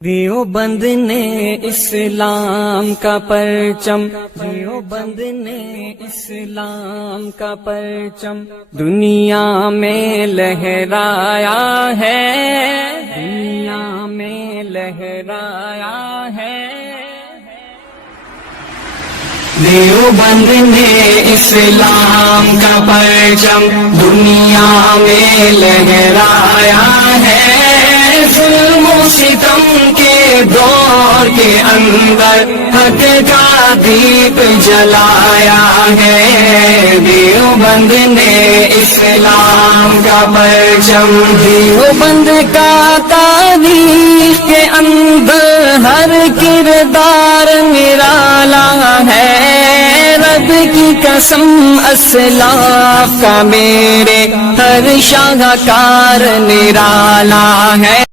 دیوبند نے اسلام کا پرچم، دیوبند نے اسلام کا پرچم دنیا میں لہرایا ہے، دنیا میں لہرایا ہے۔ دیوبند نے اسلام کا پرچم دنیا میں لہرایا ہے، ظلم و ستم کے دور کے اندر حق کا دیپ جلایا ہے۔ دیوبند نے اسلام کا پرچم، دیوبند کا تاریخ کے اندر ہر کردار نرالا ہے، رب کی قسم اسلاف کا میرے ہر شاہکار نرالا ہے۔